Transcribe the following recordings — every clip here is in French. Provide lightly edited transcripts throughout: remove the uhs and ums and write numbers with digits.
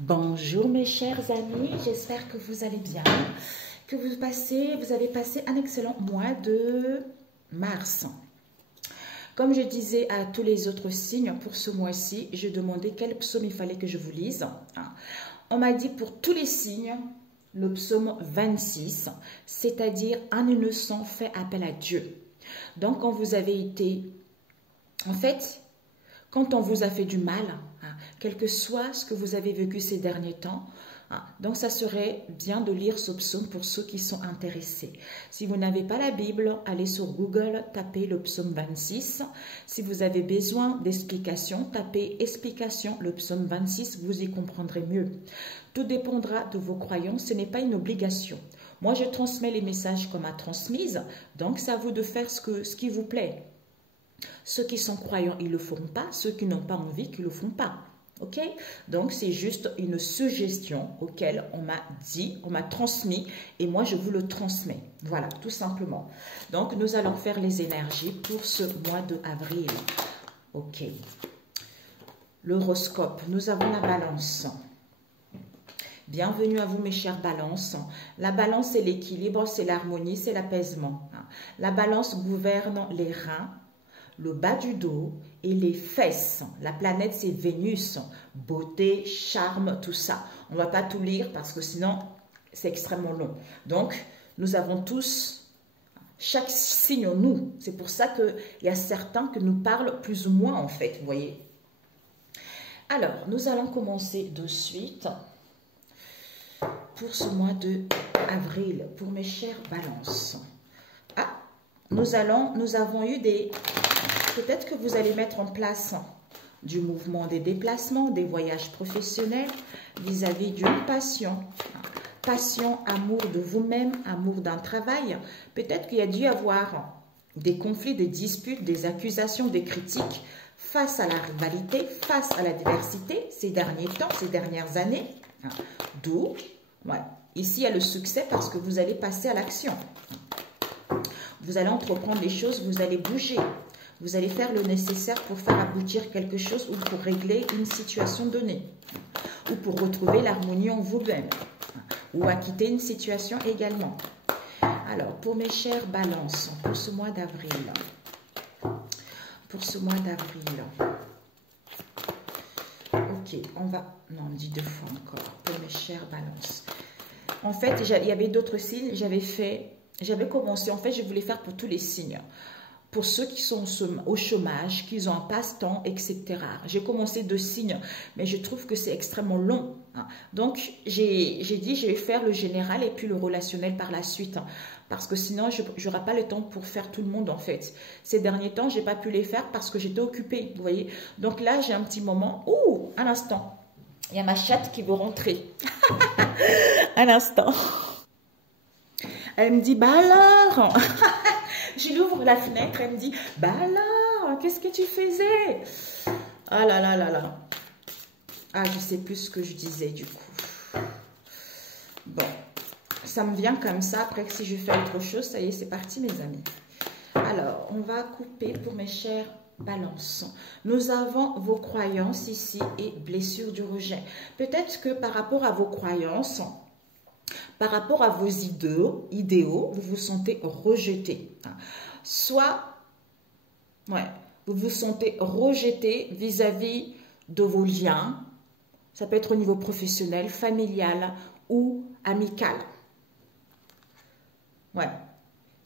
Bonjour mes chers amis, j'espère que vous allez bien, que vous avez passé un excellent mois de mars. Comme je disais à tous les autres signes, pour ce mois-ci, je demandais quel psaume il fallait que je vous lise. On m'a dit pour tous les signes, le psaume 26, c'est-à-dire un innocent fait appel à Dieu. Donc quand vous avez été, en fait, quand on vous a fait du mal, quel que soit ce que vous avez vécu ces derniers temps, donc ça serait bien de lire ce psaume pour ceux qui sont intéressés. Si vous n'avez pas la Bible, allez sur Google, tapez le psaume 26. Si vous avez besoin d'explications, tapez explication, le psaume 26, vous y comprendrez mieux. Tout dépendra de vos croyances, ce n'est pas une obligation. Moi, je transmets les messages qu'on m'a transmis, donc c'est à vous de faire ce qui vous plaît. Ceux qui sont croyants, ils ne le feront pas. Ceux qui n'ont pas envie, qu'ils ne le font pas. Ok? Donc, c'est juste une suggestion auquel on m'a dit, on m'a transmis et moi, je vous le transmets. Voilà, tout simplement. Donc, nous allons faire les énergies pour ce mois de avril. Ok. L'horoscope, nous avons la balance. Bienvenue à vous mes chères balances. La balance, c'est l'équilibre, c'est l'harmonie, c'est l'apaisement. La balance gouverne les reins, le bas du dos et les fesses. La planète, c'est Vénus. Beauté, charme, tout ça. On ne va pas tout lire parce que sinon, c'est extrêmement long. Donc, nous avons tous, chaque signe en nous. C'est pour ça qu'il y a certains que nous parlent plus ou moins, en fait, vous voyez. Alors, nous allons commencer de suite pour ce mois de avril, pour mes chères balances. Nous avons eu des... Peut-être que vous allez mettre en place du mouvement des déplacements, des voyages professionnels vis-à-vis d'une passion. Passion, amour de vous-même, amour d'un travail. Peut-être qu'il y a dû y avoir des conflits, des disputes, des accusations, des critiques face à la rivalité, face à la diversité ces derniers temps, ces dernières années. D'où, ici il y a le succès parce que vous allez passer à l'action. Vous allez entreprendre des choses, vous allez bouger. Vous allez faire le nécessaire pour faire aboutir quelque chose ou pour régler une situation donnée. Ou pour retrouver l'harmonie en vous-même. Ou acquitter une situation également. Alors, pour mes chères balances, pour ce mois d'avril. Pour ce mois d'avril. Ok, on va... Non, on dit deux fois encore. Pour mes chères balances. En fait, il y avait d'autres signes. J'avais commencé, en fait, je voulais faire pour tous les signes. Pour ceux qui sont au chômage, qui ont un passe-temps, etc. J'ai commencé 2 signes, mais je trouve que c'est extrêmement long. Donc, j'ai dit, je vais faire le général et puis le relationnel par la suite. Parce que sinon, je n'aurai pas le temps pour faire tout le monde, en fait. Ces derniers temps, je n'ai pas pu les faire parce que j'étais occupée, vous voyez. Donc là, j'ai un petit moment. Ouh, un instant. Il y a ma chatte qui veut rentrer. Un instant. Elle me dit, bah alors je lui ouvre la fenêtre, elle me dit, bah alors, qu'est-ce que tu faisais? Ah là là là là. Ah, je sais plus ce que je disais du coup. Bon, ça me vient comme ça. Après, si je fais autre chose, ça y est, c'est parti mes amis. Alors, on va couper pour mes chères balances. Nous avons vos croyances ici et blessures du rejet. Peut-être que par rapport à vos croyances... Par rapport à vos idéaux, vous vous sentez rejeté. Soit, vous vous sentez rejeté vis-à-vis de vos liens. Ça peut être au niveau professionnel, familial ou amical. Il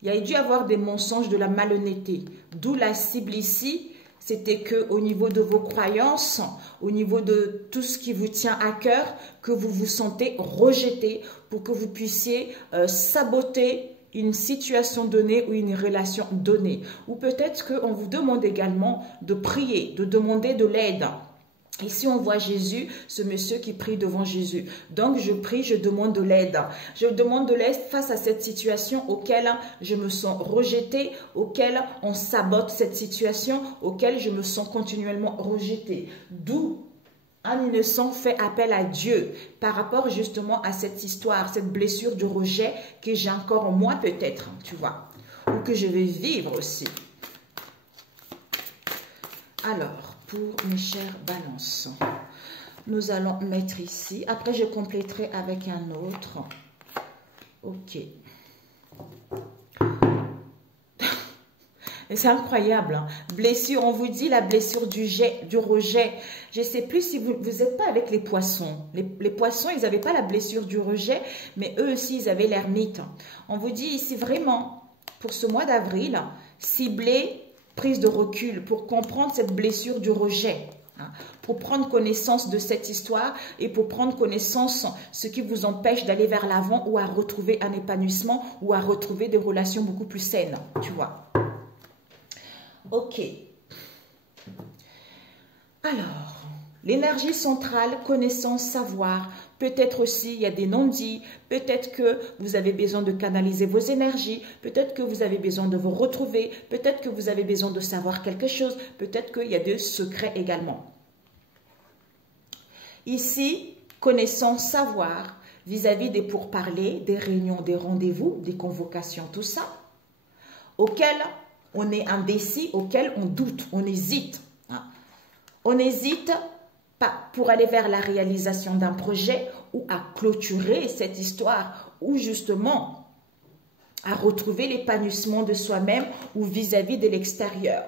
y a dû y avoir des mensonges, de la malhonnêteté. D'où la cible ici, c'était qu'au niveau de vos croyances, au niveau de tout ce qui vous tient à cœur, que vous vous sentez rejeté pour que vous puissiez saboter une situation donnée ou une relation donnée. Ou peut-être qu'on vous demande également de prier, de demander de l'aide. Ici, on voit Jésus, ce monsieur qui prie devant Jésus. Donc, je prie, je demande de l'aide. Je demande de l'aide face à cette situation auquel je me sens rejetée, auquel on sabote cette situation, auquel je me sens continuellement rejetée. D'où un innocent fait appel à Dieu par rapport justement à cette histoire, cette blessure du rejet que j'ai encore en moi peut-être, tu vois, ou que je vais vivre aussi. Alors, pour mes chères balances, Nous allons mettre ici. Après, je compléterai avec un autre. Ok. C'est incroyable. Hein? Blessure, on vous dit la blessure du rejet. Je ne sais plus si vous n'êtes pas avec les poissons. Les poissons, ils n'avaient pas la blessure du rejet, mais eux aussi, ils avaient l'ermite. On vous dit ici vraiment, pour ce mois d'avril, cibler, prise de recul pour comprendre cette blessure du rejet. Hein, pour prendre connaissance de cette histoire et pour prendre connaissance ce qui vous empêche d'aller vers l'avant ou à retrouver un épanouissement ou à retrouver des relations beaucoup plus saines, tu vois. Ok. Alors, l'énergie centrale, connaissance, savoir. Peut-être aussi, il y a des non-dits. Peut-être que vous avez besoin de canaliser vos énergies. Peut-être que vous avez besoin de vous retrouver. Peut-être que vous avez besoin de savoir quelque chose. Peut-être qu'il y a des secrets également. Ici, connaissance, savoir, vis-à-vis des pourparlers, des réunions, des rendez-vous, des convocations, tout ça, auxquels on est indécis, auxquels on doute, on hésite. Hein. On hésite pas pour aller vers la réalisation d'un projet ou à clôturer cette histoire ou justement à retrouver l'épanouissement de soi-même ou vis-à-vis de l'extérieur.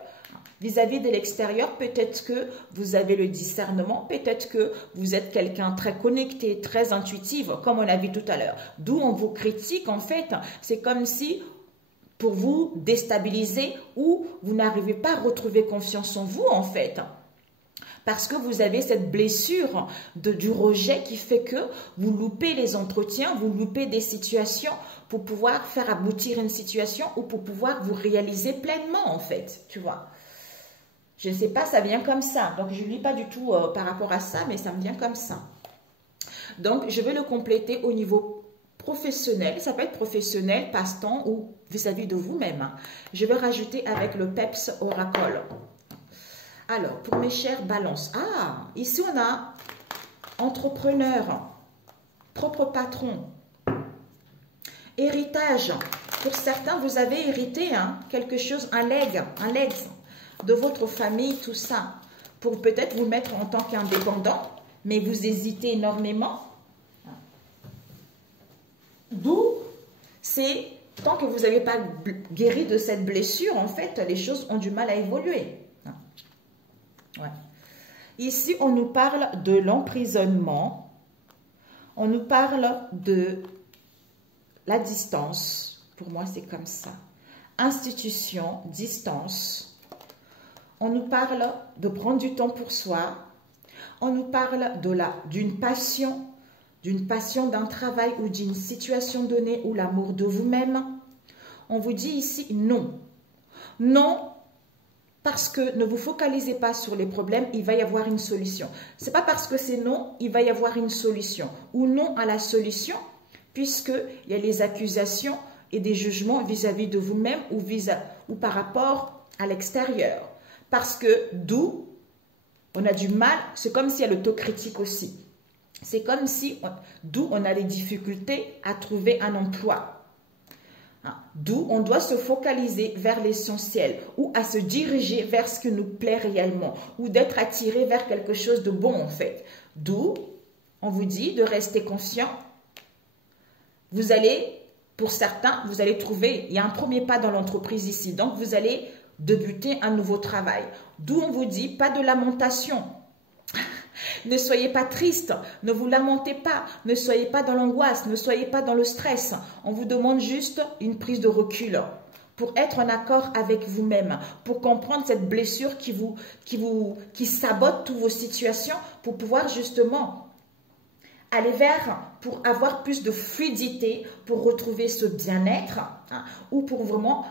Vis-à-vis de l'extérieur, peut-être que vous avez le discernement, peut-être que vous êtes quelqu'un très connecté, très intuitif, comme on a vu tout à l'heure. D'où on vous critique, en fait, c'est comme si pour vous déstabiliser ou vous n'arrivez pas à retrouver confiance en vous, en fait. Parce que vous avez cette blessure du rejet qui fait que vous loupez les entretiens, vous loupez des situations pour pouvoir faire aboutir une situation ou pour pouvoir vous réaliser pleinement, en fait, tu vois. Je ne sais pas, ça vient comme ça. Donc, je ne lis pas du tout par rapport à ça, mais ça me vient comme ça. Donc, je vais le compléter au niveau professionnel. Ça peut être professionnel, passe-temps ou vis-à-vis de vous-même. Je vais rajouter avec le PEPS Oracle. Alors, pour mes chers balances. Ah, ici, on a entrepreneur, propre patron, héritage. Pour certains, vous avez hérité quelque chose, un legs de votre famille, tout ça, pour peut-être vous mettre en tant qu'indépendant, mais vous hésitez énormément. D'où, c'est, tant que vous n'avez pas guéri de cette blessure, en fait, les choses ont du mal à évoluer. Ouais. Ici, on nous parle de l'emprisonnement, on nous parle de la distance, pour moi c'est comme ça, institution, distance. On nous parle de prendre du temps pour soi. On nous parle d'une passion d'un travail ou d'une situation donnée ou l'amour de vous-même. On vous dit ici non. Non, parce que ne vous focalisez pas sur les problèmes, il va y avoir une solution. Ce n'est pas parce que c'est non, il va y avoir une solution. Ou non à la solution, puisqu'il y a les accusations et des jugements vis-à-vis de vous-même ou par rapport à l'extérieur. Parce que d'où on a du mal, c'est comme s'il y a l'autocritique aussi. C'est comme si, d'où on a des difficultés à trouver un emploi. D'où on doit se focaliser vers l'essentiel ou à se diriger vers ce qui nous plaît réellement ou d'être attiré vers quelque chose de bon en fait. D'où on vous dit de rester confiant. Vous allez, pour certains, vous allez trouver, il y a un premier pas dans l'entreprise ici. Donc, vous allez débuter un nouveau travail. D'où on vous dit, pas de lamentation. Ne soyez pas triste, ne vous lamentez pas, ne soyez pas dans l'angoisse, ne soyez pas dans le stress. On vous demande juste une prise de recul pour être en accord avec vous-même, pour comprendre cette blessure qui sabote toutes vos situations, pour pouvoir justement aller pour avoir plus de fluidité, pour retrouver ce bien-être, ou pour vraiment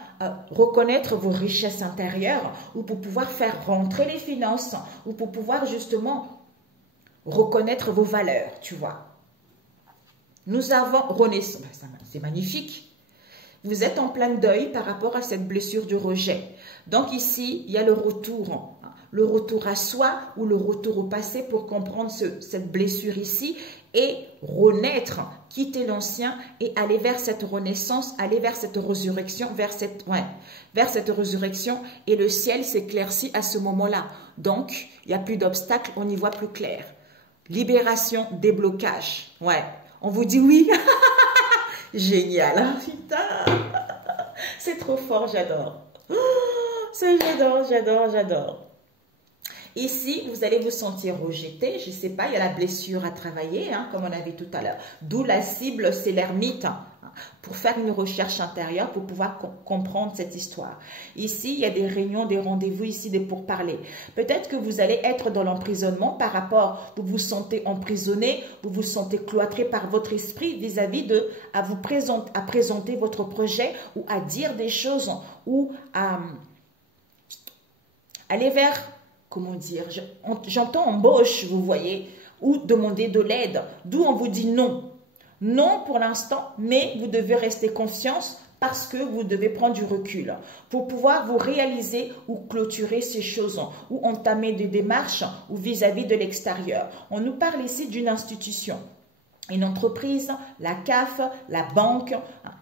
reconnaître vos richesses intérieures, ou pour pouvoir faire rentrer les finances, ou pour pouvoir justement reconnaître vos valeurs, tu vois. Nous avons renaissance, c'est magnifique. Vous êtes en plein deuil par rapport à cette blessure du rejet. Donc ici, il y a le retour à soi ou le retour au passé pour comprendre cette blessure ici et renaître, quitter l'ancien et aller vers cette renaissance, aller vers cette résurrection, vers cette résurrection et le ciel s'éclaircit à ce moment-là. Donc, il n'y a plus d'obstacles, on y voit plus clair. libération, déblocage. Ouais, on vous dit oui. Génial, hein, putain. C'est trop fort, j'adore. J'adore. Ici, vous allez vous sentir rejeté. Je ne sais pas, il y a la blessure à travailler, hein, comme on a vu tout à l'heure. D'où la cible, c'est l'ermite, hein, pour faire une recherche intérieure, pour pouvoir comprendre cette histoire. Ici, il y a des réunions, des rendez-vous, ici, des pourparlers. Peut-être que vous allez être dans l'emprisonnement par rapport, vous vous sentez emprisonné, vous vous sentez cloîtré par votre esprit vis-à-vis de, à présenter votre projet ou à dire des choses ou à aller vers... Comment dire, j'entends embauche, vous voyez, ou demander de l'aide, d'où on vous dit non. Non pour l'instant, mais vous devez rester confiance parce que vous devez prendre du recul pour pouvoir vous réaliser ou clôturer ces choses ou entamer des démarches ou vis-à-vis de l'extérieur. On nous parle ici d'une institution. Une entreprise, la CAF, la banque,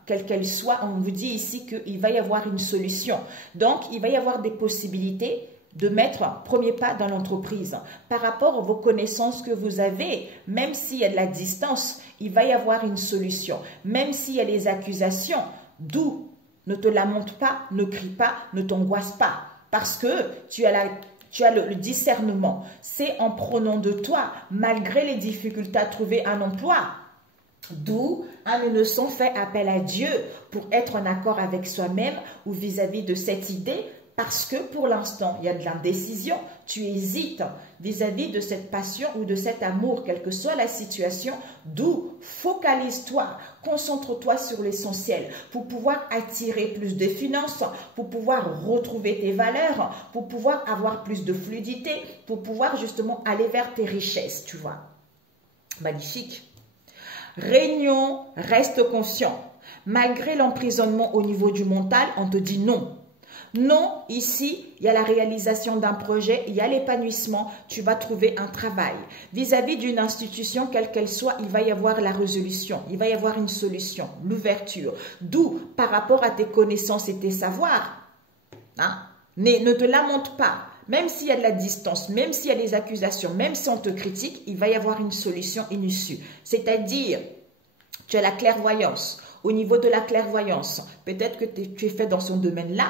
quelle qu'elle soit, on vous dit ici qu'il va y avoir une solution. Donc, il va y avoir des possibilités de mettre un premier pas dans l'entreprise. Par rapport à vos connaissances que vous avez, même s'il y a de la distance, il va y avoir une solution. Même s'il y a des accusations, d'où ne te lamente pas, ne crie pas, ne t'angoisse pas. Parce que tu as le discernement. C'est en prenant de toi, malgré les difficultés à trouver un emploi. D'où une leçon fait appel à Dieu pour être en accord avec soi-même ou vis-à-vis de cette idée. Parce que pour l'instant, il y a de l'indécision, tu hésites vis-à-vis de cette passion ou de cet amour, quelle que soit la situation, d'où focalise-toi, concentre-toi sur l'essentiel pour pouvoir attirer plus de finances, pour pouvoir retrouver tes valeurs, pour pouvoir avoir plus de fluidité, pour pouvoir justement aller vers tes richesses, tu vois. Magnifique. Réunion, reste conscient. Malgré l'emprisonnement au niveau du mental, on te dit non. Non, ici, il y a la réalisation d'un projet, il y a l'épanouissement, tu vas trouver un travail. Vis-à-vis d'une institution, quelle qu'elle soit, il va y avoir la résolution, il va y avoir une solution, l'ouverture. D'où, par rapport à tes connaissances et tes savoirs, hein, ne te lamente pas. Même s'il y a de la distance, même s'il y a des accusations, même si on te critique, il va y avoir une solution, une issue. C'est-à-dire, tu as la clairvoyance. Au niveau de la clairvoyance, peut-être que tu es fait dans son domaine-là,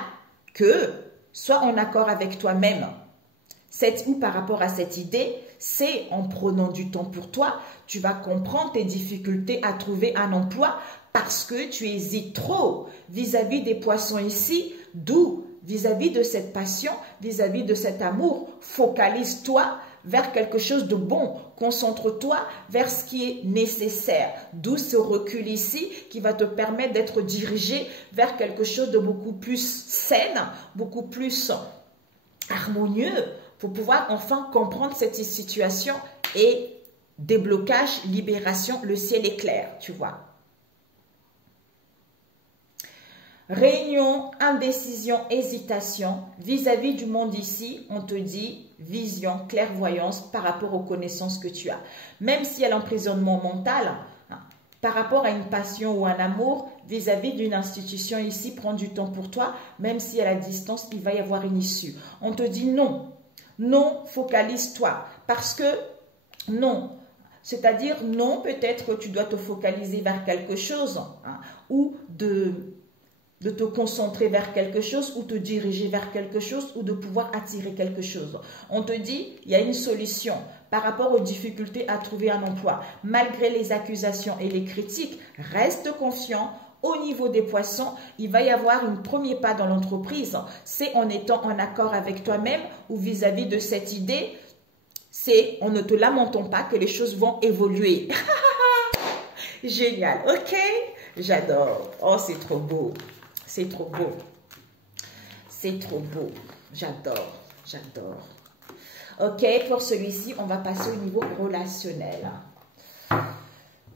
que sois en accord avec toi-même. Ou par rapport à cette idée, c'est en prenant du temps pour toi, tu vas comprendre tes difficultés à trouver un emploi parce que tu hésites trop vis-à-vis des poissons ici, d'où vis-à-vis de cette passion, vis-à-vis de cet amour, focalise-toi vers quelque chose de bon. Concentre-toi vers ce qui est nécessaire. D'où ce recul ici qui va te permettre d'être dirigé vers quelque chose de beaucoup plus sain, beaucoup plus harmonieux pour pouvoir enfin comprendre cette situation et déblocage, libération, le ciel est clair, tu vois. Réunion, indécision, hésitation, vis-à-vis du monde ici, on te dit vision, clairvoyance par rapport aux connaissances que tu as. Même s'il y a l'emprisonnement mental, hein, par rapport à une passion ou un amour, vis-à-vis d'une institution ici, prends du temps pour toi, même si à la distance, il va y avoir une issue. On te dit non, non, focalise-toi, parce que non. C'est-à-dire non, peut-être que tu dois te focaliser vers quelque chose, hein, ou de te concentrer vers quelque chose ou te diriger vers quelque chose ou de pouvoir attirer quelque chose. On te dit, il y a une solution par rapport aux difficultés à trouver un emploi. Malgré les accusations et les critiques, reste confiant. Au niveau des poissons, il va y avoir un premier pas dans l'entreprise. C'est en étant en accord avec toi-même ou vis-à-vis de cette idée, c'est en ne te lamentant pas que les choses vont évoluer. Génial, ok? J'adore. Oh, c'est trop beau. C'est trop beau. C'est trop beau. J'adore. J'adore. Ok, pour celui-ci, on va passer au niveau relationnel.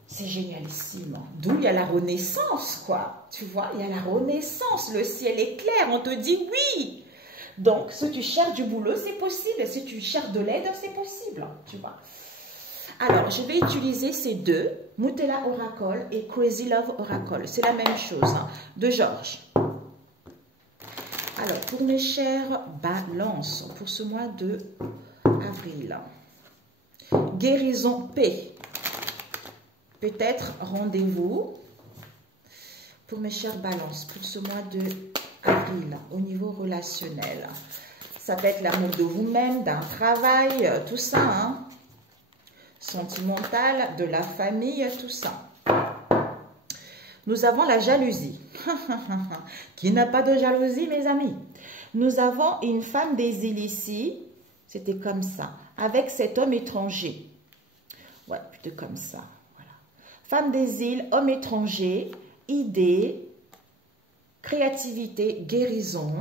C'est génialissime. D'où il y a la renaissance, quoi. Tu vois, il y a la renaissance. Le ciel est clair. On te dit oui. Donc, si tu cherches du boulot, c'est possible. Si tu cherches de l'aide, c'est possible. Tu vois. Alors, je vais utiliser ces deux, Mutella Oracle et Crazy Love Oracle. C'est la même chose, hein, de Georges. Alors, pour mes chers balances, pour ce mois de avril, guérison, paix. Peut-être rendez-vous pour mes chers balances, pour ce mois de avril, au niveau relationnel. Ça peut être l'amour de vous-même, d'un travail, tout ça, hein. Sentimental, de la famille, tout ça. Nous avons la jalousie. Qui n'a pas de jalousie, mes amis? Nous avons une femme des îles ici. C'était comme ça. Avec cet homme étranger. Ouais, plutôt comme ça. Voilà. Femme des îles, homme étranger, idée, créativité, guérison,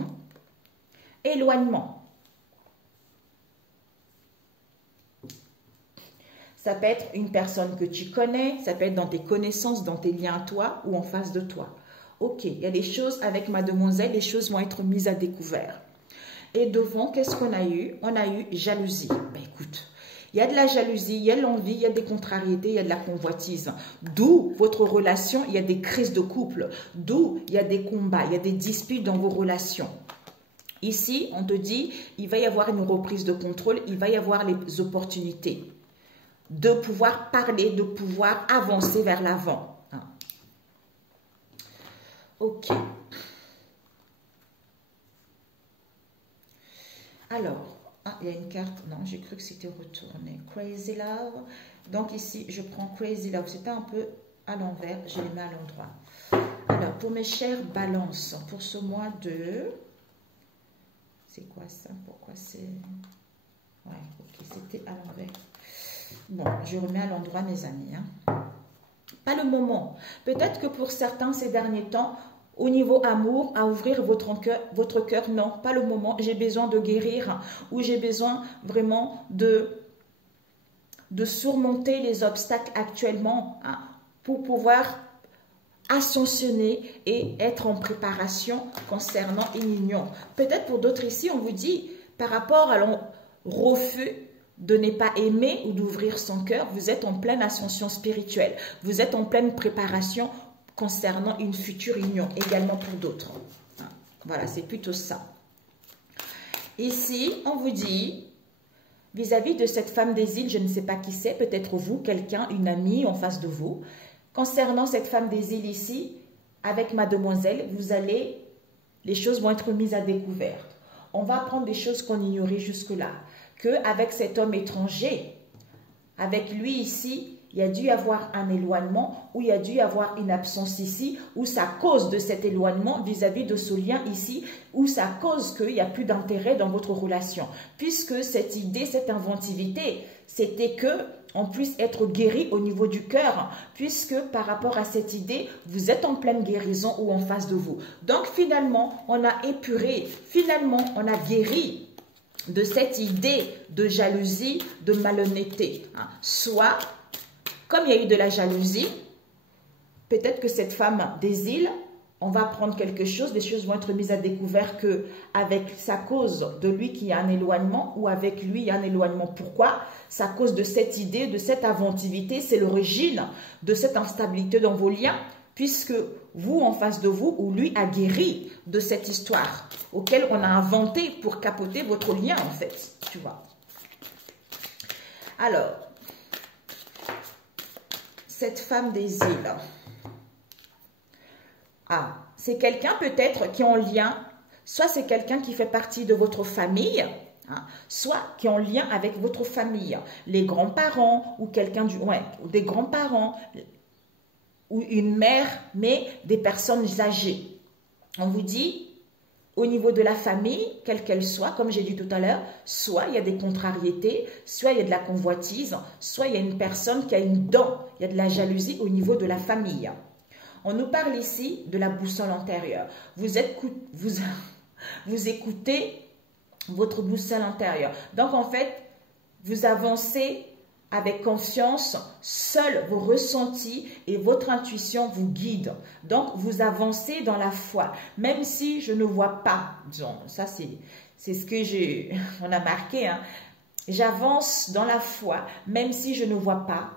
éloignement. Ça peut être une personne que tu connais, ça peut être dans tes connaissances, dans tes liens à toi ou en face de toi. Ok, il y a des choses avec mademoiselle, les choses vont être mises à découvert. Et devant, qu'est-ce qu'on a eu? On a eu jalousie. Ben écoute, il y a de la jalousie, il y a de l'envie, il y a des contrariétés, il y a de la convoitise. D'où votre relation, il y a des crises de couple. D'où il y a des combats, il y a des disputes dans vos relations. Ici, on te dit, il va y avoir une reprise de contrôle, il va y avoir les opportunités de pouvoir parler, de pouvoir avancer vers l'avant. Ok. Alors, il y a une carte, non, j'ai cru que c'était retourné. Crazy Love. Donc ici, je prends Crazy Love. C'était un peu à l'envers, je les mets à l'endroit. Alors, pour mes chères balances, pour ce mois de... C'est quoi ça? Pourquoi c'est... Ouais, ok, c'était à l'envers. Bon, je remets à l'endroit, mes amis. Hein. Pas le moment. Peut-être que pour certains, ces derniers temps, au niveau amour, à ouvrir votre cœur, non, pas le moment. J'ai besoin de guérir ou j'ai besoin vraiment de surmonter les obstacles actuellement hein, pour pouvoir ascensionner et être en préparation concernant une union. Peut-être pour d'autres ici, on vous dit, par rapport à leur refus de ne pas aimer ou d'ouvrir son cœur, vous êtes en pleine ascension spirituelle. Vous êtes en pleine préparation concernant une future union, également pour d'autres. Voilà, c'est plutôt ça. Ici, on vous dit, vis-à-vis de cette femme des îles, je ne sais pas qui c'est, peut-être vous, quelqu'un, une amie en face de vous. Concernant cette femme des îles ici, avec mademoiselle, les choses vont être mises à découvert. On va apprendre des choses qu'on ignorait jusque-là. Qu'avec cet homme étranger, avec lui ici, il y a dû y avoir un éloignement ou il y a dû y avoir une absence ici ou ça cause de cet éloignement vis-à-vis de ce lien ici ou ça cause qu'il n'y a plus d'intérêt dans votre relation. Puisque cette idée, cette inventivité, c'était que on puisse être guéri au niveau du cœur puisque par rapport à cette idée, vous êtes en pleine guérison ou en face de vous. Donc finalement, on a épuré, finalement, on a guéri de cette idée de jalousie, de malhonnêteté. Soit, comme il y a eu de la jalousie, peut-être que cette femme des îles, on va apprendre quelque chose, les choses vont être mises à découvert qu'avec sa cause de lui qui a un éloignement ou avec lui il y a un éloignement. Pourquoi? Sa cause de cette idée, de cette inventivité, c'est l'origine de cette instabilité dans vos liens puisque vous, en face de vous, ou lui a guéri de cette histoire auquel on a inventé pour capoter votre lien, en fait, tu vois. Alors, cette femme des îles, c'est quelqu'un peut-être qui est en lien, soit c'est quelqu'un qui fait partie de votre famille, soit qui est en lien avec votre famille, les grands-parents ou quelqu'un des grands-parents, ou une mère, mais des personnes âgées. On vous dit, au niveau de la famille, quelle qu'elle soit, comme j'ai dit tout à l'heure, soit il y a des contrariétés, soit il y a de la convoitise, soit il y a une personne qui a une dent, il y a de la jalousie au niveau de la famille. On nous parle ici de la boussole intérieure. Vous écoutez votre boussole intérieure. Donc en fait, vous avancez avec conscience, seuls vos ressentis et votre intuition vous guident. Donc, vous avancez dans la foi, même si je ne vois pas. Disons, ça, c'est ce que on a marqué. Hein. J'avance dans la foi, même si je ne vois pas.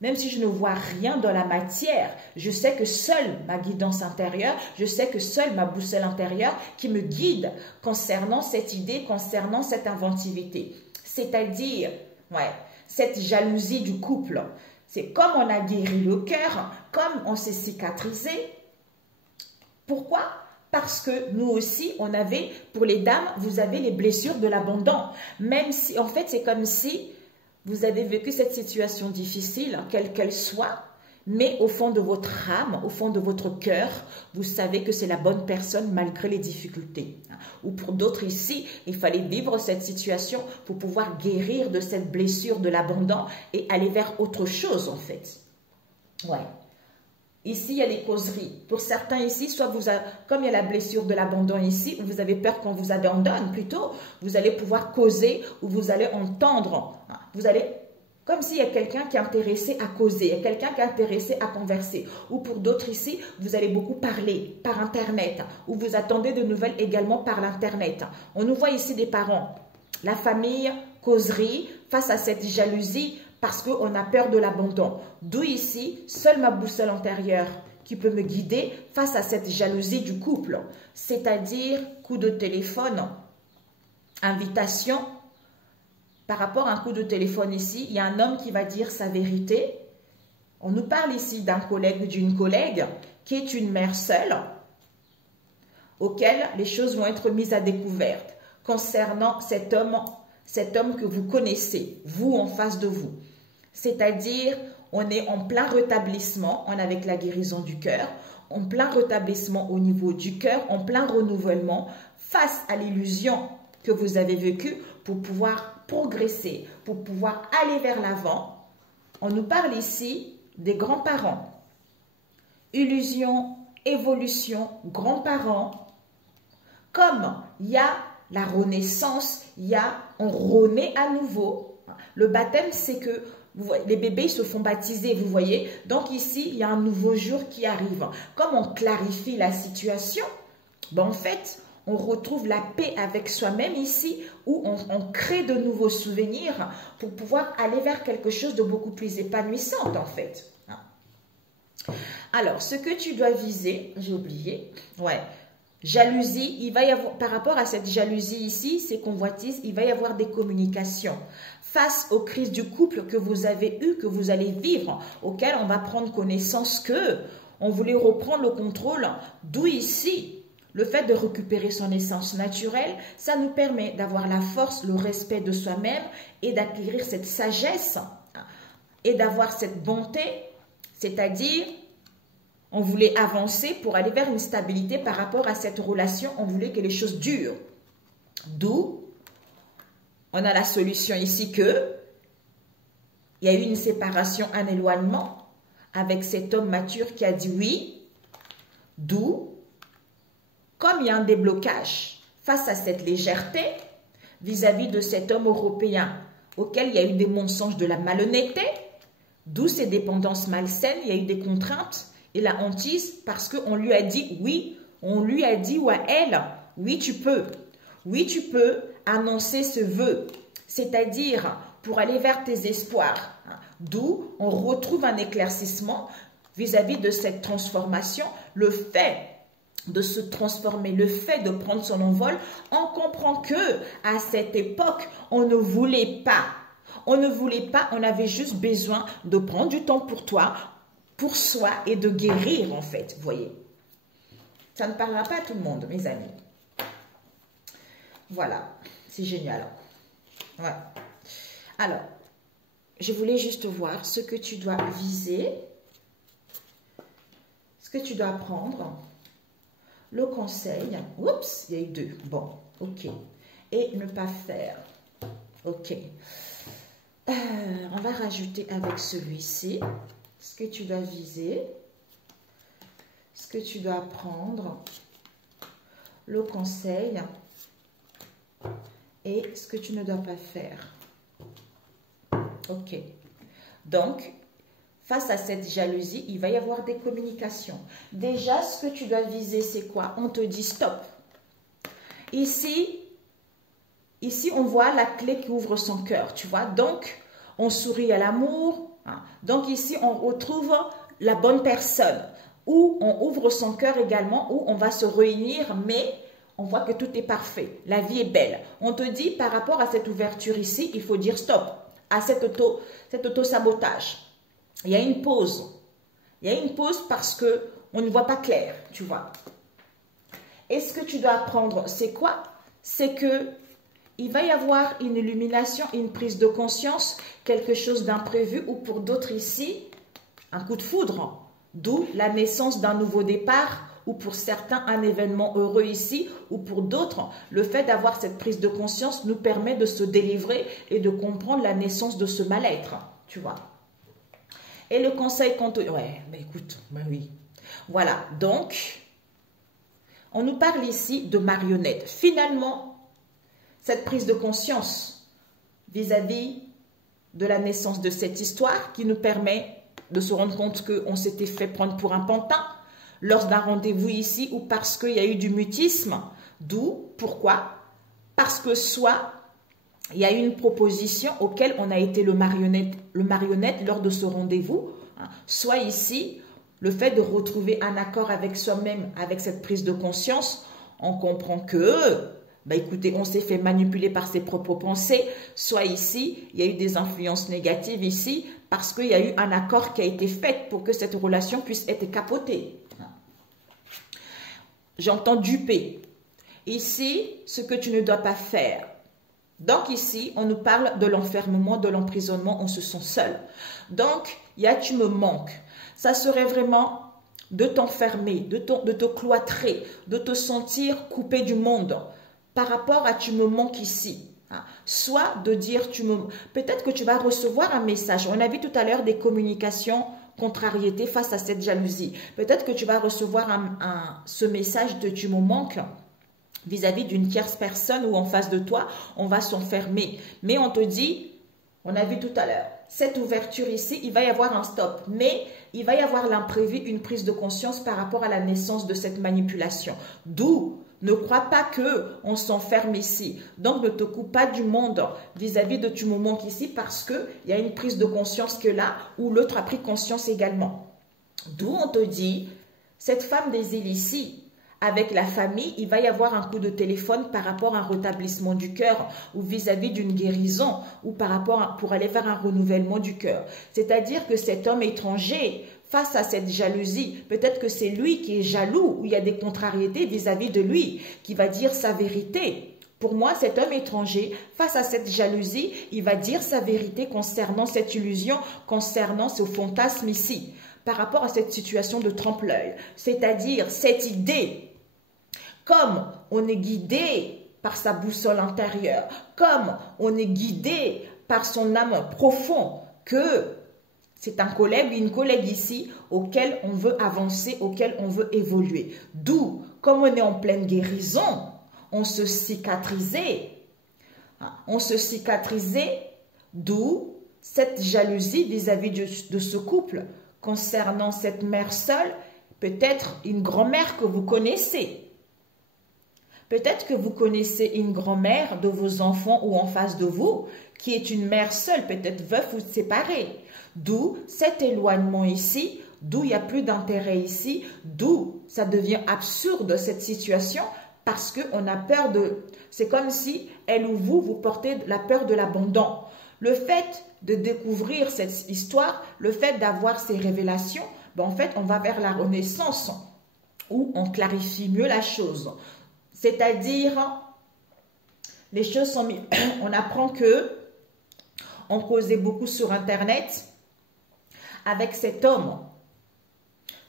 Même si je ne vois rien dans la matière, je sais que seule ma guidance intérieure, je sais que seule ma boussole intérieure qui me guide concernant cette idée, concernant cette inventivité. C'est-à-dire... cette jalousie du couple. C'est comme on a guéri le cœur, comme on s'est cicatrisé. Pourquoi? Parce que nous aussi, on avait, pour les dames, vous avez les blessures de l'abandon. Même si, en fait, c'est comme si vous avez vécu cette situation difficile, quelle qu'elle soit, mais au fond de votre âme, au fond de votre cœur, vous savez que c'est la bonne personne malgré les difficultés. Ou pour d'autres ici, il fallait vivre cette situation pour pouvoir guérir de cette blessure de l'abandon et aller vers autre chose en fait. Ouais. Ici, il y a les causeries. Pour certains ici, soit comme il y a la blessure de l'abandon ici, vous avez peur qu'on vous abandonne plutôt, vous allez pouvoir causer ou vous allez entendre. Vous allez... Comme s'il y a quelqu'un qui est intéressé à causer, il y a quelqu'un qui est intéressé à converser. Ou pour d'autres ici, vous allez beaucoup parler par Internet. Ou vous attendez de nouvelles également par l'Internet. On nous voit ici des parents. La famille, causerie, face à cette jalousie, parce qu'on a peur de l'abandon. D'où ici, seule ma boussole antérieure qui peut me guider face à cette jalousie du couple. C'est-à-dire, coup de téléphone, invitation. Par rapport à un coup de téléphone ici, il y a un homme qui va dire sa vérité. On nous parle ici d'un collègue ou d'une collègue qui est une mère seule, auquel les choses vont être mises à découvert concernant cet homme que vous connaissez, vous en face de vous. C'est-à-dire, on est en plein rétablissement, on est avec la guérison du cœur, en plein rétablissement au niveau du cœur, en plein renouvellement face à l'illusion que vous avez vécue pour pouvoir progresser, pour pouvoir aller vers l'avant. On nous parle ici des grands-parents. Illusion, évolution, grands-parents. Comme il y a la renaissance, on renaît à nouveau. Le baptême, c'est que les bébés se font baptiser, vous voyez. Donc ici, il y a un nouveau jour qui arrive. Comme on clarifie la situation, ben en fait, on retrouve la paix avec soi-même ici, où on crée de nouveaux souvenirs pour pouvoir aller vers quelque chose de beaucoup plus épanouissant en fait. Alors, ce que tu dois viser, j'ai oublié, ouais, jalousie, il va y avoir, par rapport à cette jalousie ici, ces convoitises, il va y avoir des communications face aux crises du couple que vous avez eues, que vous allez vivre, auxquelles on va prendre connaissance que on voulait reprendre le contrôle, d'où ici, le fait de récupérer son essence naturelle, ça nous permet d'avoir la force, le respect de soi-même et d'acquérir cette sagesse et d'avoir cette bonté, c'est-à-dire, on voulait avancer pour aller vers une stabilité par rapport à cette relation, on voulait que les choses durent. D'où, on a la solution ici que, il y a eu une séparation, un éloignement avec cet homme mature qui a dit oui, d'où, comme il y a un déblocage face à cette légèreté vis-à-vis de cet homme européen auquel il y a eu des mensonges, de la malhonnêteté, d'où ces dépendances malsaines, il y a eu des contraintes et la hantise parce qu'on lui a dit oui, on lui a dit ou à elle, oui tu peux annoncer ce vœu, c'est-à-dire pour aller vers tes espoirs, d'où on retrouve un éclaircissement vis-à-vis de cette transformation, le fait de se transformer, le fait de prendre son envol, on comprend que à cette époque, on ne voulait pas, on avait juste besoin de prendre du temps pour toi, pour soi et de guérir en fait, vous voyez. Ça ne parlera pas à tout le monde, mes amis. Voilà, c'est génial. Ouais. Alors, je voulais juste voir ce que tu dois viser, ce que tu dois apprendre. Le conseil, oups, il y a eu deux. Bon, ok. Et ne pas faire. Ok. On va rajouter avec celui-ci ce que tu dois viser, ce que tu dois apprendre, le conseil et ce que tu ne dois pas faire. Ok. Donc, face à cette jalousie, il va y avoir des communications. Déjà, ce que tu dois viser, c'est quoi? On te dit stop. Ici, on voit la clé qui ouvre son cœur, tu vois. Donc, on sourit à l'amour. Donc, ici, on retrouve la bonne personne. Où on ouvre son cœur également, où on va se réunir, mais on voit que tout est parfait. La vie est belle. On te dit, par rapport à cette ouverture ici, il faut dire stop. à cet auto-sabotage. Il y a une pause. Il y a une pause parce qu'on ne voit pas clair, tu vois. Et ce que tu dois apprendre, c'est quoi? C'est que il va y avoir une illumination, une prise de conscience, quelque chose d'imprévu, ou pour d'autres ici, un coup de foudre, d'où la naissance d'un nouveau départ, ou pour certains un événement heureux ici, ou pour d'autres, le fait d'avoir cette prise de conscience nous permet de se délivrer et de comprendre la naissance de ce mal-être, tu vois. Et le conseil qu'on te... Ouais, mais écoute, ben oui. Voilà, donc, on nous parle ici de marionnette. Finalement, cette prise de conscience vis-à-vis de la naissance de cette histoire qui nous permet de se rendre compte qu'on s'était fait prendre pour un pantin lors d'un rendez-vous ici, ou parce qu'il y a eu du mutisme. D'où, pourquoi? Parce que soit il y a eu une proposition auquel on a été le marionnette lors de ce rendez-vous, hein, soit ici, le fait de retrouver un accord avec soi-même, avec cette prise de conscience, on comprend que... bah écoutez, on s'est fait manipuler par ses propres pensées, soit ici, il y a eu des influences négatives ici, parce qu'il y a eu un accord qui a été fait pour que cette relation puisse être capotée. J'entends duper. Ici, ce que tu ne dois pas faire. Donc ici, on nous parle de l'enfermement, de l'emprisonnement, on se sent seul. Donc, il y a tu me manques. Ça serait vraiment de t'enfermer, de te cloîtrer, de te sentir coupé du monde. Par rapport à tu me manques ici, hein. Soit de dire peut-être que tu vas recevoir un message. On a vu tout à l'heure des communications contrariétés face à cette jalousie. Peut-être que tu vas recevoir ce message de tu me manques vis-à-vis d'une tierce personne ou en face de toi, on va s'enfermer. Mais on te dit, on a vu tout à l'heure, cette ouverture ici, il va y avoir un stop. Mais il va y avoir l'imprévu, une prise de conscience par rapport à la naissance de cette manipulation. D'où ne crois pas qu'on s'enferme ici. Donc, ne te coupe pas du monde vis-à-vis de tu me manques ici, parce qu'il y a une prise de conscience que là, où l'autre a pris conscience également. D'où on te dit, cette femme des îles ici, avec la famille, il va y avoir un coup de téléphone par rapport à un rétablissement du cœur, ou vis-à-vis d'une guérison, ou par rapport pour aller vers un renouvellement du cœur. C'est-à-dire que cet homme étranger, face à cette jalousie, peut-être que c'est lui qui est jaloux, ou il y a des contrariétés vis-à-vis de lui, qui va dire sa vérité. Pour moi, cet homme étranger, face à cette jalousie, il va dire sa vérité concernant cette illusion, concernant ce fantasme ici, par rapport à cette situation de trompe-l'œil. C'est-à-dire cette idée, comme on est guidé par sa boussole intérieure, comme on est guidé par son âme profonde, que c'est un collègue ou une collègue ici auquel on veut avancer, auquel on veut évoluer. D'où, comme on est en pleine guérison, on se cicatrisait. On se cicatrisait, d'où cette jalousie vis-à-vis de ce couple. Concernant cette mère seule, peut-être une grand-mère que vous connaissez. Peut-être que vous connaissez une grand-mère de vos enfants ou en face de vous, qui est une mère seule, peut-être veuf ou séparée. D'où cet éloignement ici, d'où il n'y a plus d'intérêt ici, d'où ça devient absurde cette situation, parce qu'on a peur de... C'est comme si elle ou vous portez la peur de l'abandon. Le fait de découvrir cette histoire, le fait d'avoir ces révélations, ben en fait, on va vers la renaissance, où on clarifie mieux la chose. C'est-à-dire, les choses sont mises. On apprend que on causait beaucoup sur Internet avec cet homme.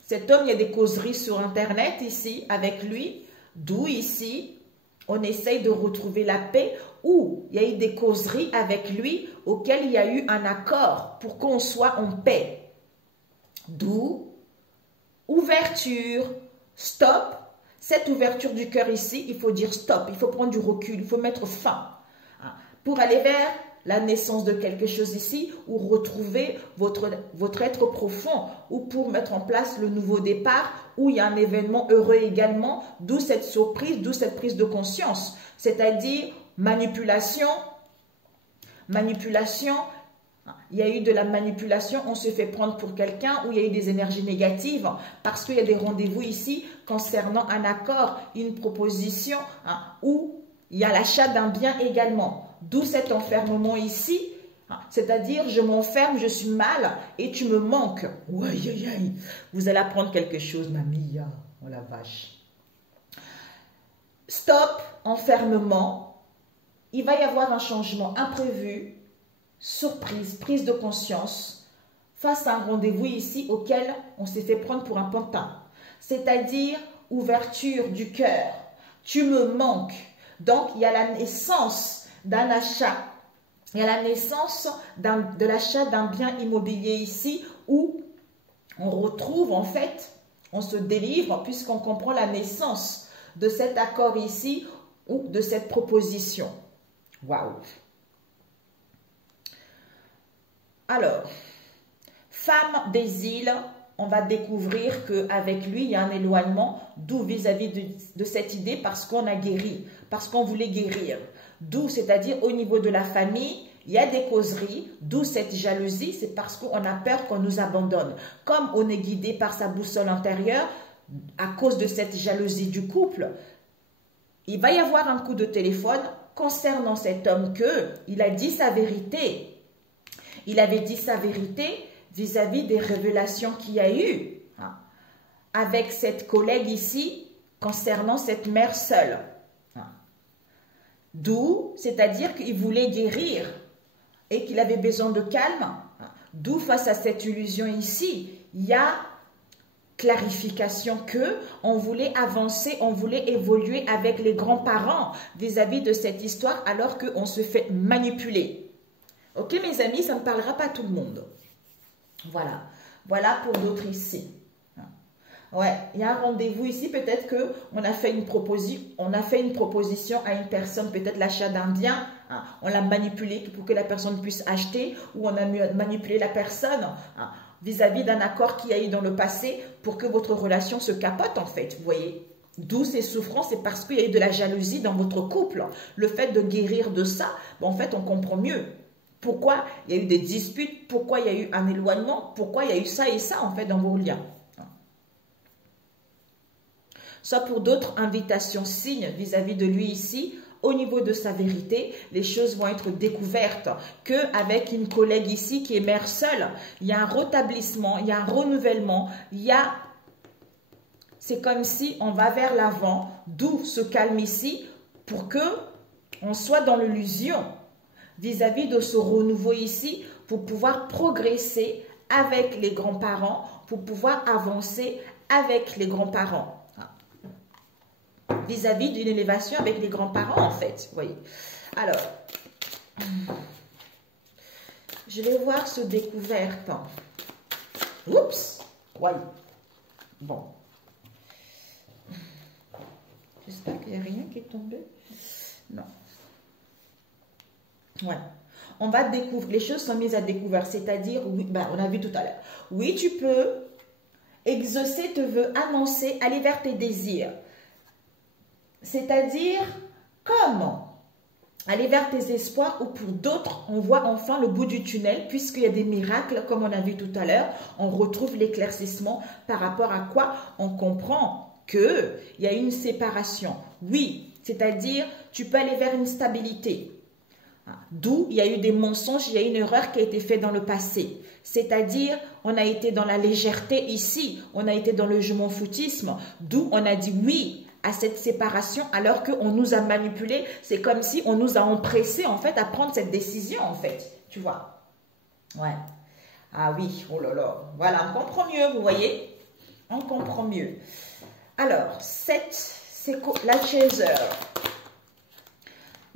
Cet homme, il y a des causeries sur Internet ici, avec lui, d'où ici, on essaye de retrouver la paix, ou il y a eu des causeries avec lui auxquelles il y a eu un accord pour qu'on soit en paix. D'où ouverture, stop. Cette ouverture du cœur ici, il faut dire stop, il faut prendre du recul, il faut mettre fin. Pour aller vers la naissance de quelque chose ici, ou retrouver votre être profond, ou pour mettre en place le nouveau départ, où il y a un événement heureux également, d'où cette surprise, d'où cette prise de conscience. C'est-à-dire manipulation, il y a eu de la manipulation, on se fait prendre pour quelqu'un, où il y a eu des énergies négatives, parce qu'il y a des rendez-vous ici concernant un accord, une proposition, où il y a l'achat d'un bien également. D'où cet enfermement ici, C'est-à-dire, je m'enferme, je suis mal et tu me manques. Ouais, aïe, aïe, aïe. Vous allez apprendre quelque chose, mamie. Oh la vache. Stop, enfermement. Il va y avoir un changement imprévu, surprise, prise de conscience, face à un rendez-vous ici auquel on s'est fait prendre pour un pantin. C'est-à-dire, ouverture du cœur. Tu me manques. Donc, il y a la naissance d'un achat. Il y a la naissance de l'achat d'un bien immobilier ici où on retrouve en fait, on se délivre puisqu'on comprend la naissance de cet accord ici ou de cette proposition. Waouh! Alors, femme des îles, on va découvrir qu'avec lui, il y a un éloignement, d'où vis-à-vis de cette idée, parce qu'on a guéri, parce qu'on voulait guérir. D'où, c'est-à-dire au niveau de la famille, il y a des causeries, d'où cette jalousie, c'est parce qu'on a peur qu'on nous abandonne. Comme on est guidé par sa boussole intérieure, à cause de cette jalousie du couple, il va y avoir un coup de téléphone concernant cet homme il a dit sa vérité. Il avait dit sa vérité vis-à-vis des révélations qu'il y a eu avec cette collègue ici concernant cette mère seule. D'où, c'est-à-dire qu'il voulait guérir et qu'il avait besoin de calme. D'où, face à cette illusion ici, il y a clarification que on voulait avancer, on voulait évoluer avec les grands-parents vis-à-vis de cette histoire alors qu'on se fait manipuler. Ok mes amis, ça ne parlera pas à tout le monde. Voilà. Voilà pour d'autres ici. Ouais, il y a un rendez-vous ici, peut-être qu'on a fait une proposition à une personne, peut-être l'achat d'un bien, on l'a manipulé pour que la personne puisse acheter, ou on a manipulé la personne vis-à-vis d'un accord qu'il y a eu dans le passé pour que votre relation se capote en fait, vous voyez. D'où ces souffrances, c'est parce qu'il y a eu de la jalousie dans votre couple. Le fait de guérir de ça, en fait on comprend mieux. Pourquoi il y a eu des disputes, pourquoi il y a eu un éloignement, pourquoi il y a eu ça et ça en fait dans vos liens. Soit pour d'autres invitations, signes vis-à-vis de lui ici, au niveau de sa vérité, les choses vont être découvertes. Qu'avec une collègue ici qui est mère seule, il y a un rétablissement, il y a un renouvellement, c'est comme si on va vers l'avant, d'où ce calme ici, pour que on soit dans l'illusion vis-à-vis de ce renouveau ici, pour pouvoir progresser avec les grands-parents, pour pouvoir avancer avec les grands-parents. Vis-à-vis d'une élévation avec les grands-parents, en fait. Vous voyez. Alors, je vais voir ce découverte. Oups. Oui. Bon. J'espère qu'il n'y a rien qui est tombé. Non. Ouais. On va découvrir. Les choses sont mises à découvert. C'est-à-dire, oui, on a vu tout à l'heure. Oui, tu peux exaucer tes vœux, annoncer, aller vers tes désirs. C'est-à-dire, comment aller vers tes espoirs ou pour d'autres, on voit enfin le bout du tunnel puisqu'il y a des miracles, comme on a vu tout à l'heure, on retrouve l'éclaircissement par rapport à quoi on comprend qu'il y a une séparation. Oui, c'est-à-dire, tu peux aller vers une stabilité. D'où il y a eu des mensonges, il y a une erreur qui a été faite dans le passé. C'est-à-dire, on a été dans la légèreté ici, on a été dans le je m'en foutisme, d'où on a dit oui à cette séparation alors qu'on nous a manipulés. C'est comme si on nous a empressés en fait à prendre cette décision en fait, tu vois. Ouais. Ah oui, oh là là. Voilà, on comprend mieux, vous voyez. On comprend mieux. Alors, c'est la chaser.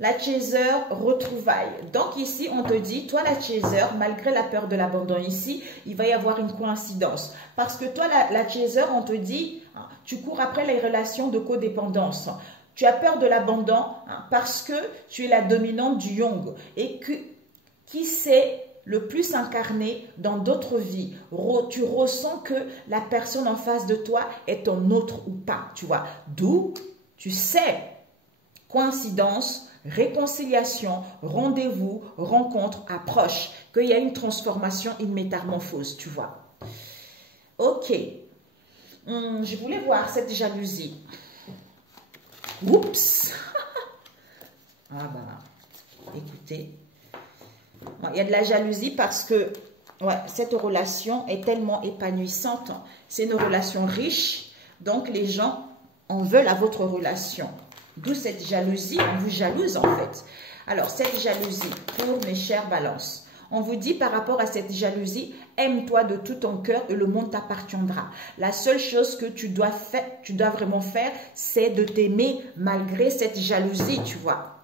La chaser retrouvaille. Donc ici, on te dit, toi la chaser, malgré la peur de l'abandon ici, il va y avoir une coïncidence. Parce que toi, la chaser, on te dit, tu cours après les relations de codépendance. Tu as peur de l'abandon parce que tu es la dominante du yang. Et qui s'est le plus incarné dans d'autres vies. Tu ressens que la personne en face de toi est ton autre ou pas. Tu vois. D'où, tu sais, coïncidence, réconciliation, rendez-vous, rencontre, approche, qu'il y a une transformation, une métamorphose, tu vois. Ok. Je voulais voir cette jalousie. Oups. Ah bah, écoutez. Il y a de la jalousie parce que cette relation est tellement épanouissante. C'est une relation riche. Donc, les gens en veulent à votre relation. D'où cette jalousie. On vous jalouse en fait. Alors, cette jalousie, pour mes chers balances, on vous dit par rapport à cette jalousie, aime-toi de tout ton cœur et le monde t'appartiendra. La seule chose que tu dois vraiment faire, c'est de t'aimer malgré cette jalousie, tu vois.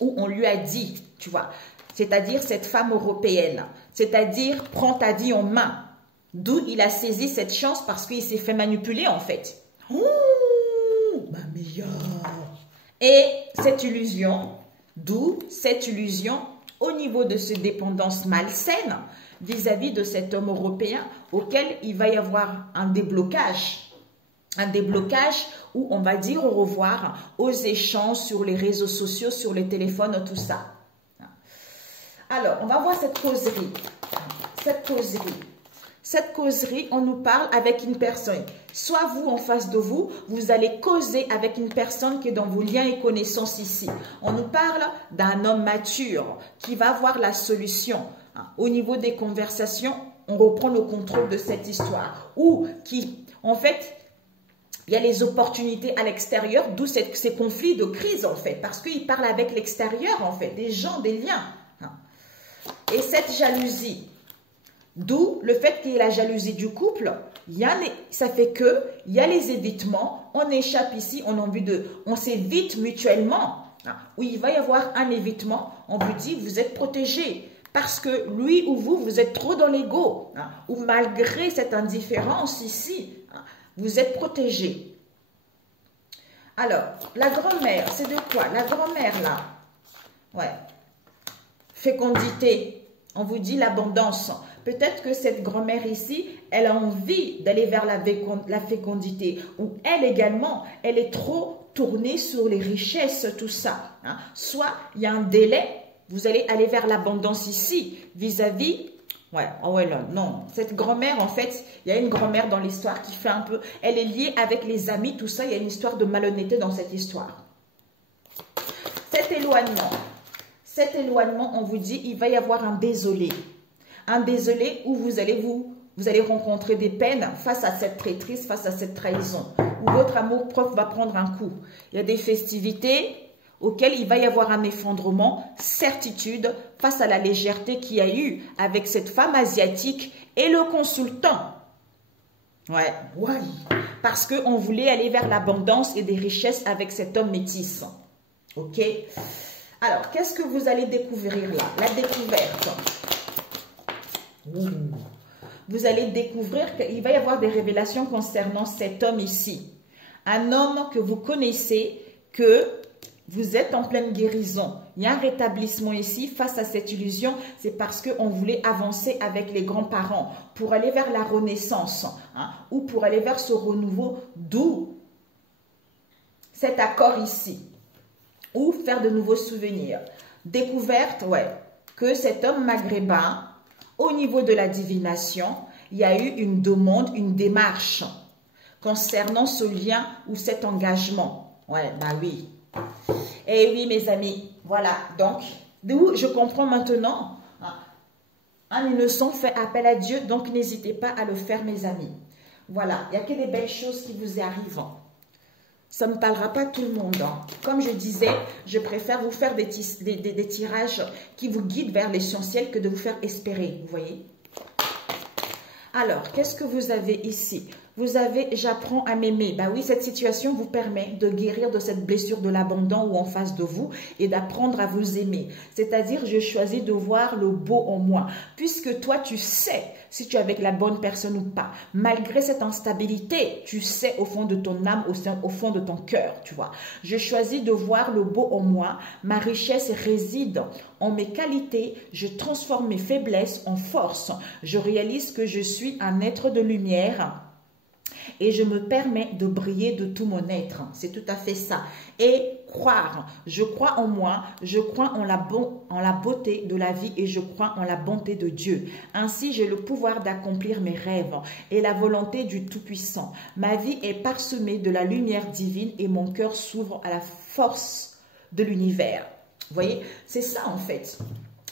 Où on lui a dit, tu vois, c'est-à-dire cette femme européenne, c'est-à-dire prends ta vie en main. D'où il a saisi cette chance parce qu'il s'est fait manipuler en fait. Oh, ma meilleure. Et cette illusion, d'où cette illusion au niveau de cette dépendance malsaine vis-à-vis de cet homme européen auquel il va y avoir un déblocage. Un déblocage où on va dire au revoir aux échanges sur les réseaux sociaux, sur les téléphones, tout ça. Alors, on va voir cette causerie. Cette causerie, on nous parle avec une personne. Soit vous, en face de vous, vous allez causer avec une personne qui est dans vos liens et connaissances ici. On nous parle d'un homme mature qui va voir la solution. Au niveau des conversations, on reprend le contrôle de cette histoire. Ou qui, en fait, il y a les opportunités à l'extérieur, d'où ces conflits de crise, en fait. Parce qu'il parle avec l'extérieur, en fait, des gens, des liens. Et cette jalousie, d'où le fait qu'il y ait la jalousie du couple, ça fait que il y a les évitements, on échappe ici, on s'évite mutuellement. Où il va y avoir un évitement, on vous dit vous êtes protégé. Parce que lui ou vous êtes trop dans l'ego. Ou malgré cette indifférence ici, vous êtes protégé. Alors, la grand-mère, c'est de quoi? La grand-mère là, fécondité. On vous dit l'abondance. Peut-être que cette grand-mère ici, elle a envie d'aller vers la fécondité. Ou elle également, elle est trop tournée sur les richesses, tout ça. Soit il y a un délai, vous allez aller vers l'abondance ici, vis-à-vis... non. Cette grand-mère, en fait, il y a une grand-mère dans l'histoire qui fait un peu... Elle est liée avec les amis, tout ça. Il y a une histoire de malhonnêteté dans cette histoire. Cet éloignement, on vous dit, il va y avoir un désolé. Un désolé où vous allez rencontrer des peines face à cette traîtrise, face à cette trahison. Où votre amour-propre va prendre un coup. Il y a des festivités auxquelles il va y avoir un effondrement, certitude, face à la légèreté qu'il y a eu avec cette femme asiatique et le consultant. Parce qu'on voulait aller vers l'abondance et des richesses avec cet homme métis. Ok? Alors, qu'est-ce que vous allez découvrir là? La découverte. Vous allez découvrir qu'il va y avoir des révélations concernant cet homme ici. Un homme que vous connaissez, que vous êtes en pleine guérison. Il y a un rétablissement ici face à cette illusion. C'est parce qu'on voulait avancer avec les grands-parents pour aller vers la renaissance ou pour aller vers ce renouveau, d'où cet accord ici. Ou faire de nouveaux souvenirs. Découverte, que cet homme maghrébin, au niveau de la divination, il y a eu une demande, une démarche concernant ce lien ou cet engagement. Oui. Et oui, mes amis, voilà. Donc, d'où je comprends maintenant, une leçon fait appel à Dieu, donc n'hésitez pas à le faire, mes amis. Voilà, il n'y a que des belles choses qui vous arrivent. Ça ne parlera pas tout le monde. Comme je disais, je préfère vous faire des tirages qui vous guident vers l'essentiel que de vous faire espérer. Vous voyez? Alors, qu'est-ce que vous avez ici? Vous avez « j'apprends à m'aimer ». Bah oui, cette situation vous permet de guérir de cette blessure de l'abandon ou en face de vous et d'apprendre à vous aimer. C'est-à-dire, je choisis de voir le beau en moi. Puisque toi, tu sais si tu es avec la bonne personne ou pas. Malgré cette instabilité, tu sais au fond de ton âme, au fond de ton cœur, tu vois. Je choisis de voir le beau en moi. Ma richesse réside en mes qualités. Je transforme mes faiblesses en force. Je réalise que je suis un être de lumière. Et je me permets de briller de tout mon être. C'est tout à fait ça. Et croire. Je crois en moi. Je crois en la beauté de la vie et je crois en la bonté de Dieu. Ainsi, j'ai le pouvoir d'accomplir mes rêves et la volonté du Tout-Puissant. Ma vie est parsemée de la lumière divine et mon cœur s'ouvre à la force de l'univers. Vous voyez, c'est ça en fait.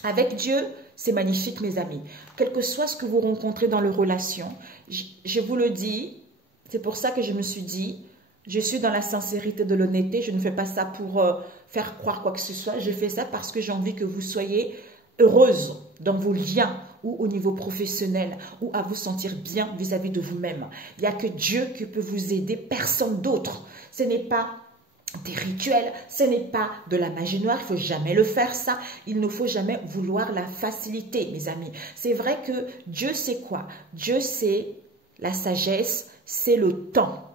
Avec Dieu, c'est magnifique, mes amis. Quel que soit ce que vous rencontrez dans les relations, je vous le dis, c'est pour ça que je me suis dit, je suis dans la sincérité de l'honnêteté. Je ne fais pas ça pour faire croire quoi que ce soit. Je fais ça parce que j'ai envie que vous soyez heureuse dans vos liens ou au niveau professionnel ou à vous sentir bien vis-à-vis de vous-même. Il n'y a que Dieu qui peut vous aider, personne d'autre. Ce n'est pas des rituels, ce n'est pas de la magie noire, il ne faut jamais le faire ça. Il ne faut jamais vouloir la facilité, mes amis. C'est vrai que Dieu sait quoi? Dieu sait la sagesse, c'est le temps.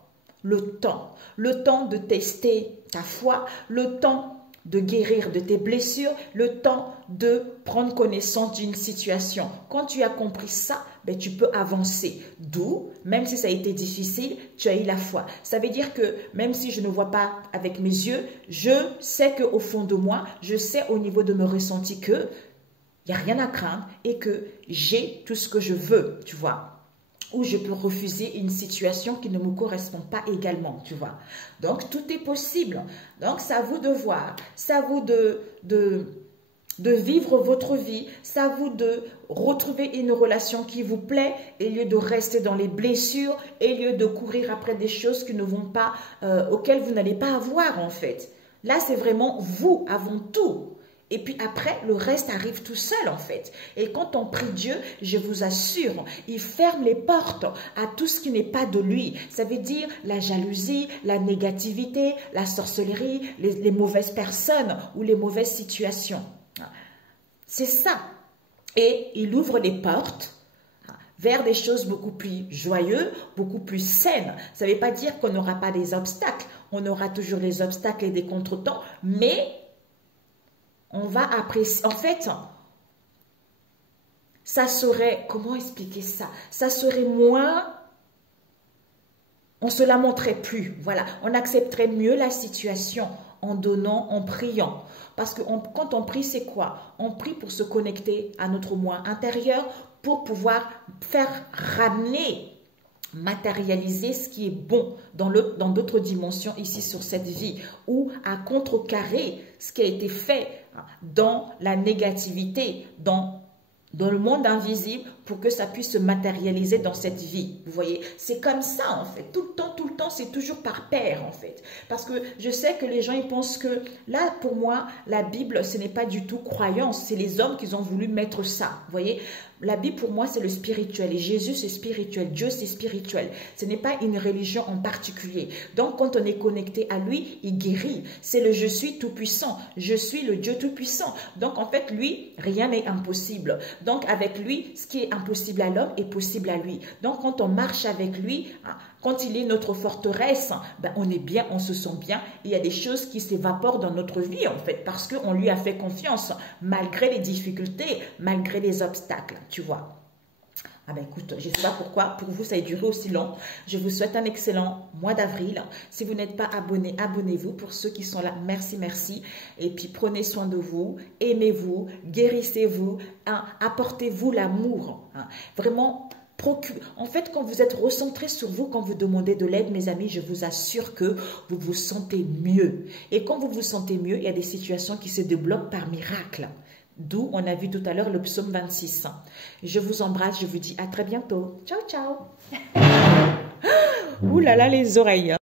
Le temps de tester ta foi, le temps de guérir de tes blessures, le temps de prendre connaissance d'une situation. Quand tu as compris ça, ben, tu peux avancer. D'où, même si ça a été difficile, tu as eu la foi. Ça veut dire que même si je ne vois pas avec mes yeux, je sais qu'au fond de moi, je sais au niveau de mes ressentis que il n'y a rien à craindre et que j'ai tout ce que je veux, tu vois. Ou je peux refuser une situation qui ne me correspond pas également, tu vois. Donc, tout est possible. Donc, c'est à vous de voir. C'est à vous de vivre votre vie. C'est à vous de retrouver une relation qui vous plaît au lieu de rester dans les blessures, au lieu de courir après des choses qui ne vont pas, auxquelles vous n'allez pas avoir, en fait. Là, c'est vraiment vous avant tout. Et puis après, le reste arrive tout seul en fait. Et quand on prie Dieu, je vous assure, il ferme les portes à tout ce qui n'est pas de lui. Ça veut dire la jalousie, la négativité, la sorcellerie, les mauvaises personnes ou les mauvaises situations. C'est ça. Et il ouvre les portes vers des choses beaucoup plus joyeuses, beaucoup plus saines. Ça ne veut pas dire qu'on n'aura pas des obstacles. On aura toujours des obstacles et des contretemps, mais on va apprécier. En fait, ça serait, comment expliquer ça? Ça serait moins, on se lamenterait plus. Voilà, on accepterait mieux la situation en donnant, en priant. Parce que quand on prie, c'est quoi? On prie pour se connecter à notre moi intérieur, pour pouvoir faire ramener, matérialiser ce qui est bon dans d'autres dimensions ici sur cette vie, ou à contrecarrer ce qui a été fait dans la négativité, dans le monde invisible, pour que ça puisse se matérialiser dans cette vie. Vous voyez, c'est comme ça en fait, tout le temps, c'est toujours par paire en fait. Parce que je sais que les gens, ils pensent que, là pour moi, la Bible, ce n'est pas du tout croyance, c'est les hommes qui ont voulu mettre ça, vous voyez. La Bible, pour moi, c'est le spirituel. Et Jésus, c'est spirituel. Dieu, c'est spirituel. Ce n'est pas une religion en particulier. Donc, quand on est connecté à lui, il guérit. C'est le je suis tout-puissant. Je suis le Dieu tout-puissant. Donc, en fait, lui, rien n'est impossible. Donc, avec lui, ce qui est impossible à l'homme est possible à lui. Donc, quand on marche avec lui, quand il est notre forteresse, ben, on est bien, on se sent bien. Il y a des choses qui s'évaporent dans notre vie, en fait, parce qu'on lui a fait confiance, malgré les difficultés, malgré les obstacles, tu vois. Ah ben écoute, je ne sais pas pourquoi, pour vous ça a duré aussi long. Je vous souhaite un excellent mois d'avril. Si vous n'êtes pas abonné, abonnez-vous. Pour ceux qui sont là, merci, merci. Et puis prenez soin de vous, aimez-vous, guérissez-vous, apportez-vous l'amour. Vraiment, en fait, quand vous êtes recentré sur vous, quand vous demandez de l'aide, mes amis, je vous assure que vous vous sentez mieux. Et quand vous vous sentez mieux, il y a des situations qui se débloquent par miracle. D'où on a vu tout à l'heure le psaume 26. Je vous embrasse, je vous dis à très bientôt. Ciao, ciao. Ouh là là, les oreilles.